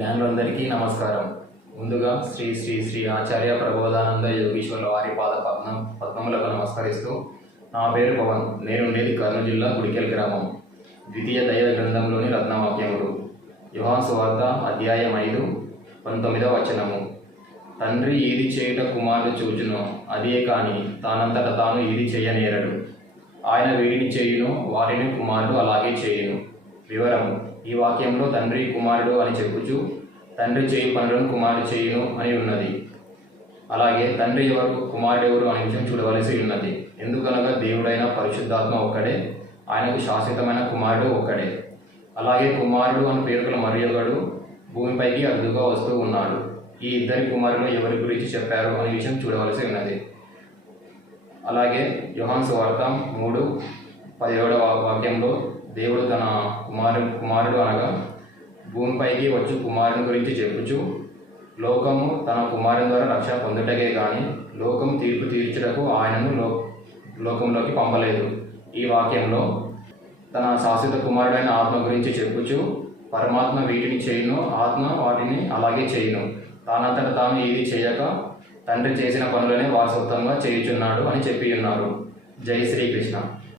జ్ఞానులందరికీ నమస్కారం. ముందుగా శ్రీ శ్రీ శ్రీ ఆచార్య ప్రబోధానంద యోగీశ్వరుల వారి పాద పద్మం పద్మములకు నమస్కరిస్తూ నా పేరు పవన్. నేను ఉండేది కర్నూలు జిల్లా గుడికెల్ గ్రామం. ద్వితీయ దైవ గ్రంథంలోని రత్నవాక్యములు. యుహాన్ సువార్త అధ్యాయం ఐదు పంతొమ్మిదవ వచనము. తండ్రి ఏది చేయుట కుమారుడు చూచును అదే కాని తానంతట తాను ఏది చేయనేరడు. ఆయన వీడిని చేయును వారిని కుమారుడు అలాగే చేయును. వివరము. ఈ వాక్యంలో తండ్రి కుమారుడు అని చెప్పుచు తండ్రి చేయి పనులను కుమారుడు చేయును అని ఉన్నది. అలాగే తండ్రి ఎవరు కుమారుడు ఎవరు విషయం చూడవలసి ఉన్నది. ఎందుకనగా దేవుడైన పరిశుద్ధాత్మ ఒక్కడే ఆయనకు శాశ్వతమైన కుమారుడు ఒక్కడే. అలాగే కుమారుడు అని పేరుకుల మరియొకడు భూమిపైకి అరుదుగా వస్తూ ఉన్నాడు. ఈ ఇద్దరి కుమారులు ఎవరి గురించి చెప్పారు అనే విషయం చూడవలసి ఉన్నది. అలాగే యోహాన్ సువార్త మూడు పదిహేడవ వాక్యంలో దేవుడు తన కుమారు కుమారుడు అనగా భూమిపైకి వచ్చి కుమారుని గురించి చెప్పుచు లోకము తన కుమారుని ద్వారా రక్షణ పొందుటకే కానీ లోకం తీర్పు తీర్చుటకు ఆయనను లో లోకంలోకి పంపలేదు. ఈ వాక్యంలో తన శాశ్వత కుమారుడైన ఆత్మ గురించి చెప్పుచు పరమాత్మ వీటిని చేయను ఆత్మ వాటిని అలాగే చేయును. తానంతట తాను ఏది చేయక తండ్రి చేసిన పనులనే వారసత్వంగా చేయుచున్నాడు అని చెప్పి ఉన్నారు. జై శ్రీకృష్ణ.